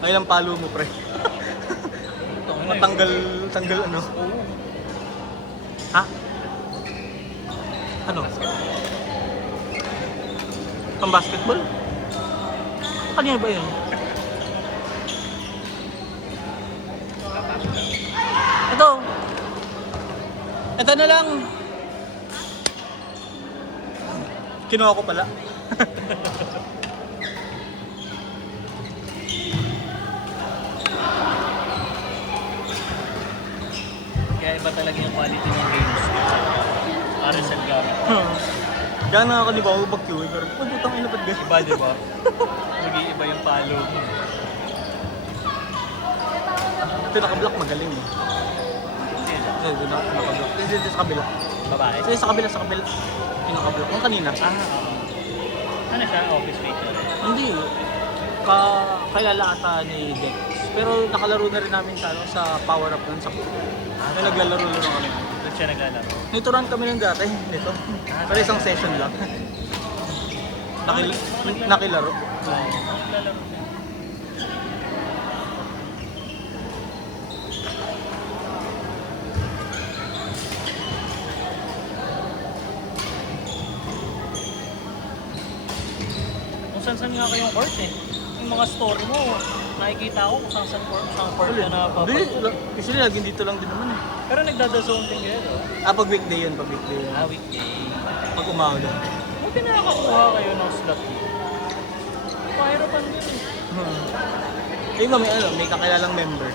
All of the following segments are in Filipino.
Ay lang palo mo, pre. Matanggal, tanggal ano? Ha? Ano? Pang basketball? Kanina ba yun? Ito. Ito na lang. Kinuha ko pala. Kaya iba talaga yung quality ng games. RSL gamit. Kaya nakakalimutan ako pag-QA pero putang ina ba't ganyan? Iba, di ba? Nag-iiba yung palo mo. Ito naka-block magaling eh. Ito naka-block. Ito sa kabila. Babae? Ito sa kabila, sa kabila. Ito naka-block. Yung kanina. Ano siya? Office mate? Hindi. Kailala ata ni Dex. Pero nakalaro na rin namin sa, ano, sa Power Up nun sa May naglalaro-laro kami. Doon siya naglalaro. Nito run kami ng dati. Nito. Pero isang session lang. Nakilaro. Naglalaro. Kung saan-saan nga kayong court eh. Yung mga story mo, nakikita ko kung saan court ka na Hindi. papag. Usually laging dito lang din naman eh. Pero nagdadazone din kayo, no? Pag weekday yun, pag weekday yun. Weekday. Pag umaga. Buti nakakakuha kayo ng slot. Pahirapan din eh. Eh iba may ano, may kakilalang member.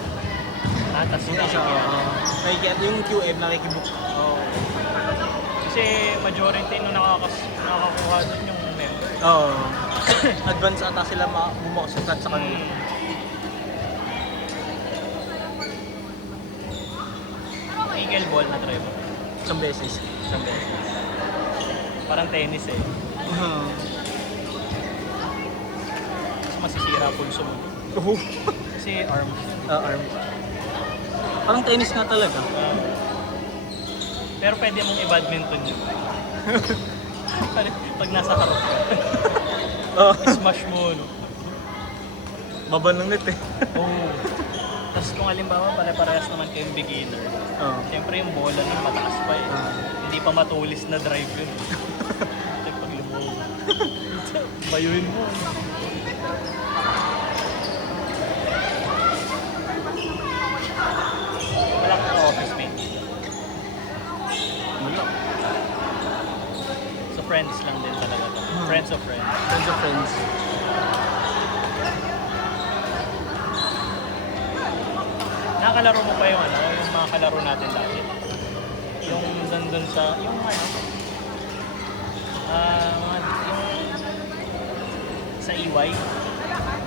Tas Yung isa, yung QM nakikibuk. Oo. Kasi majority nung nakakakuha doon yung member. Oo. Advance ata sila bumukas yung sa kanila. Eagle ball na try mo. Isang beses. Isang beses. Parang tennis eh. Mas masisira pulso mo. Kasi arm. Arm. Parang tennis nga talaga. Pero pwede mong i-badminton yun. Pag nasa harap ka. Smash mo, no? Baba ng net eh. Oo. Tapos kung halimbawa pare-parehas naman kayong beginner, siyempre yung bola nun mataas pa eh. Hindi pa matulis na drive yun. Pag lumog. Bayuin mo. Wala kang office mate. Wala. So friends lang din talaga to. Friends of friends. Friends of friends. Nakakalaro mo pa yung ano, yung mga kalaro natin dati. Yung nandun sa, yung ano, yung sa EY.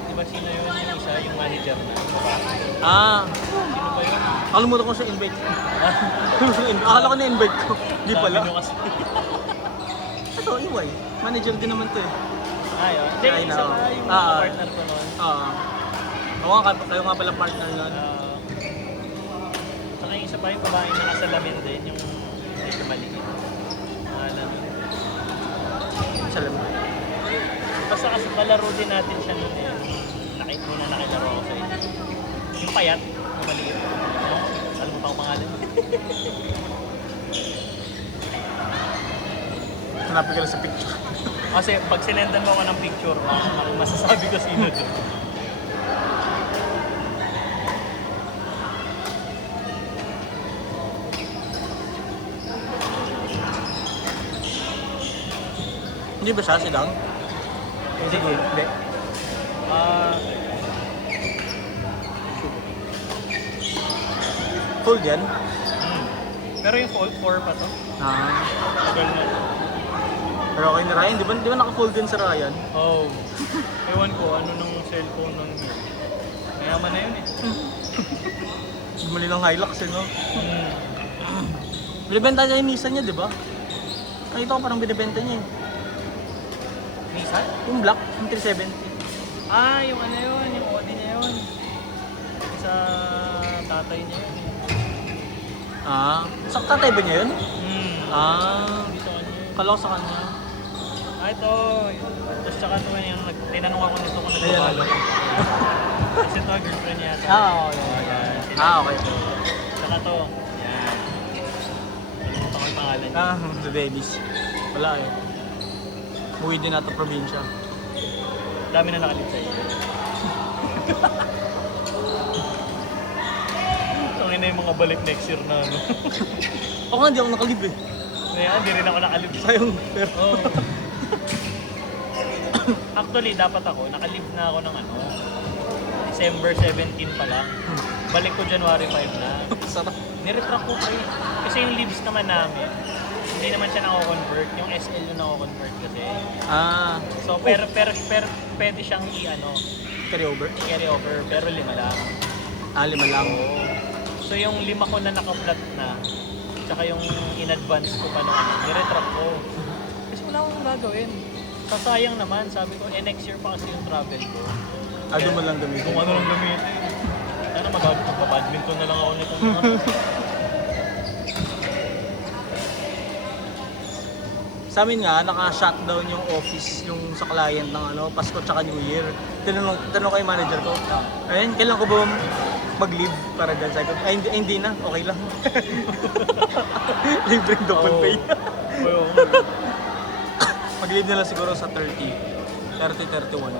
Diba sino yun yung isa, yung manager na? Sino ba yun? Nakalimutan ko sa invite. Akala ko na-invite ko. Di pala. Sabi nyo kasi. Ito, EY. Manager din naman to eh. Ayun. Hindi, I isa know. ka yung partner ko nun. Kayo nga pala partner nun. Saka yung isa pa yung babaeng nakasalamin din, yung medyo maliit. Alam. Salam. Basta kasi kalaro din natin siya nun eh. Una nakilaro ako sa inyo. Yung payat, yung maliit. No? Alam mo pa ang pangalan? Hanapin ka lang sa picture. Kasi pag sinendan mo ako ng picture, masasabi ko sino doon. Hindi ba siya silang? Sige. Hindi. Full yan? Pero yung fold 4 pa to. Tagal na. Pero okay na Ryan, di ba naka-full din sa Ryan? Oh. Ewan ko, ano nung cellphone nung yun. Mayaman na yun eh. Mali ng Hilux eh, no? Binibenta niya yung Nissan niya, di ba? Nakita ko parang binibenta niya eh. Nissan? Yung black, yung 370. Yung ano yun, yung Audi niya yun. Sa tatay niya yun. Sa tatay ba niya yun? Hindi sa kanya yun. Kala ko sa kanya. Ito. Tapos tsaka ito yung tinanong ako nito kung Ayan. nagpapalo. Kasi ito, girlfriend yata. Okay. Okay. Tsaka to, yan. Kalimutan ko yung pangalan niya. The babies. Wala eh. Uwi din nato probinsya. Dami na nakalip sa'yo. So, yun na yung mga balik next year na ano. Ako nga, hindi ako nakalib eh. Kaya hindi rin ako nakalip. Sayang. Pero... Oo. Actually, dapat ako, nakalib na ako ng ano, December 17 pa lang. Balik ko January 5 na. Sarap. Niretract ko pa eh. Kasi yung leaves naman namin, hindi naman siya nako-convert. Yung SL yung nako-convert kasi. So, pero pwede siyang i-ano, Carry over? carry over, pero 5 lang. 5 lang. Oo. So, yung 5 ko na naka-flat na, tsaka yung in advance ko pa nung ano, niretract ko. Kasi wala akong gagawin. Sasayang naman, sabi ko, next year pa kasi yung travel ko. Doon mo lang gamitin. Kung ano lang gamitin. Sana mag-badminton na lang ako nito. Sa amin nga, naka-shutdown yung office yung sa client ng ano, Pasko tsaka New Year. Tanong kay manager ko, ayun, kailan ko ba mag-leave para dyan? Sabi ko, ay hindi na, okay lang. Libreng double pay. Mag-leave na lang siguro sa 30, 31.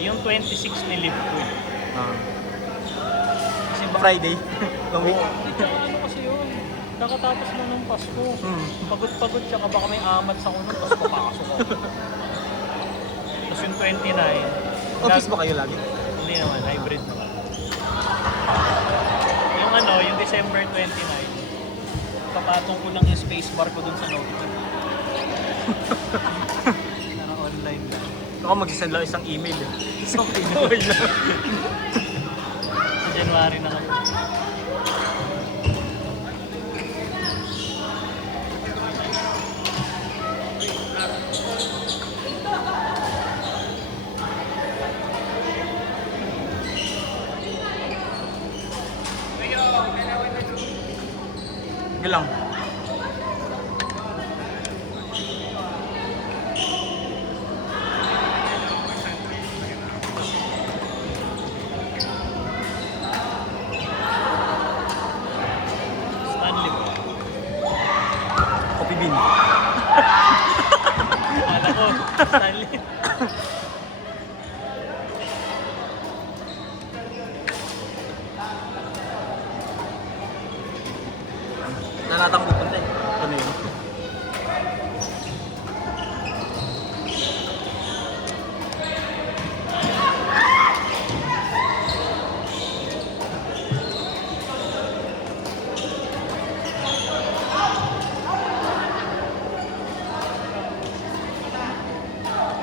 Yung 26 ni-leave ko eh. Kasi Friday, long week. Ano kasi yun? Kakatapos mo ng Pasko. Pagod-pagod siya, baka may amat sa kuno, tapos papasok ako. Tapos yung 29. Office ba kayo lagi? Hindi naman, hybrid naman. Yung ano, yung December 29, papatong ko lang yung spacebar ko dun sa notebook. Naka-online lang. Ako mag-send lang isang email eh. Isang Pinoy na. Sa January na kami. Sige lang. Stanley. Coffee bean. Kala ko, Stanley. Nanatang pupunta eh. Ano yun?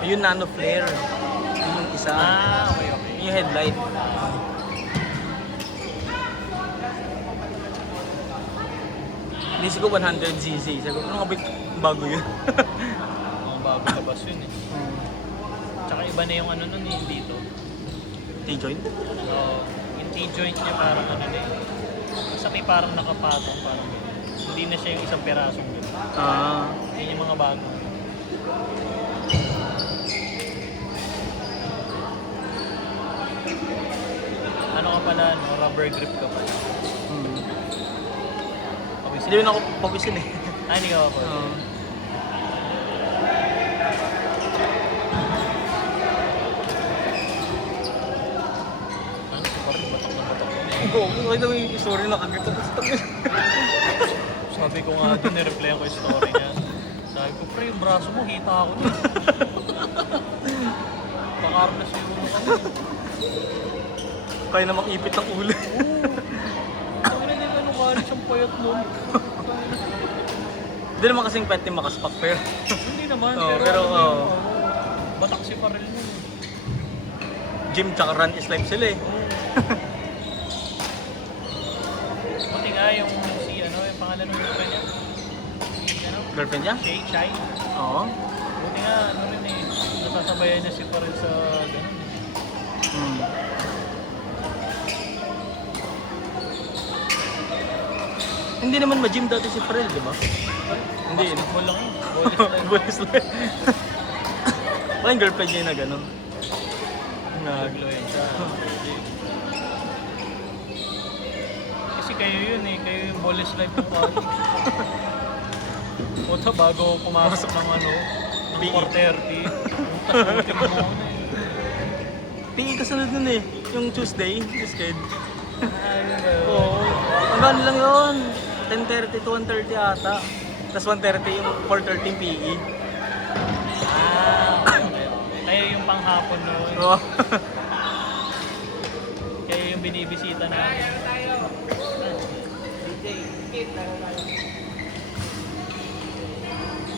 Yung nano flare. Yun yung isa. Okay. Yung headlight. Inisip ko 100cc. Sabi ko, ano nga ba yung bago yun? Mga bago labas yun eh. Tsaka iba na yung ano nun eh, dito. T-joint? So, yung T-joint niya parang ano na eh. Basta may parang nakapatong, parang hindi na siya yung isang perasong gano'n. Yun yung mga bago. Ano ka pala, no? Rubber grip ka pala. Hindi rin ako pawisin eh. Hindi ka ako. Ano, si Parin, batok na batok. Nakita mo yung story na kagito. Sabi ko nga din, nireplyan ko yung story niya. Sabi ko, pre, yung braso mo, hita ako niya. Pakarnas yung ano. Kaya namang ipit ang ulo. Sabi na din, ano kalit siyang payat nun. Hindi naman kasing pet ni makaspak pero. Hindi naman, Oo, pero, pero, ano oo. yun, batak si Paril nun. Gym tsaka run is life sila eh. Buti nga yung si ano, yung pangalan ng girlfriend niya. Si ano, Girlfriend niya? Chai. Oo. Buti nga, ano rin eh, nasasabayan niya si Paril sa ganun. Hindi naman ma-gym dati si Fred, di ba? Hindi. Basketball lang yun. Bolis lang. Bulis lang. Baka yung girlfriend niya na gano'n. Nag-influensya. Kasi kayo yun eh. Kayo yung bolis life ng college. Puta, bago pumasok ng ano, ng PE. 4:30. Puta, shooting mo na eh. PE kasunod nun eh. Yung Tuesday, Tuesday. Ayun ba? Oo. Hanggang lang yun. 10:30 to 1:30 ata. Tapos 1:30 yung 4:30 PE. Ah, okay. Kayo yung panghapon nun. Oo. Kayo yung binibisita namin.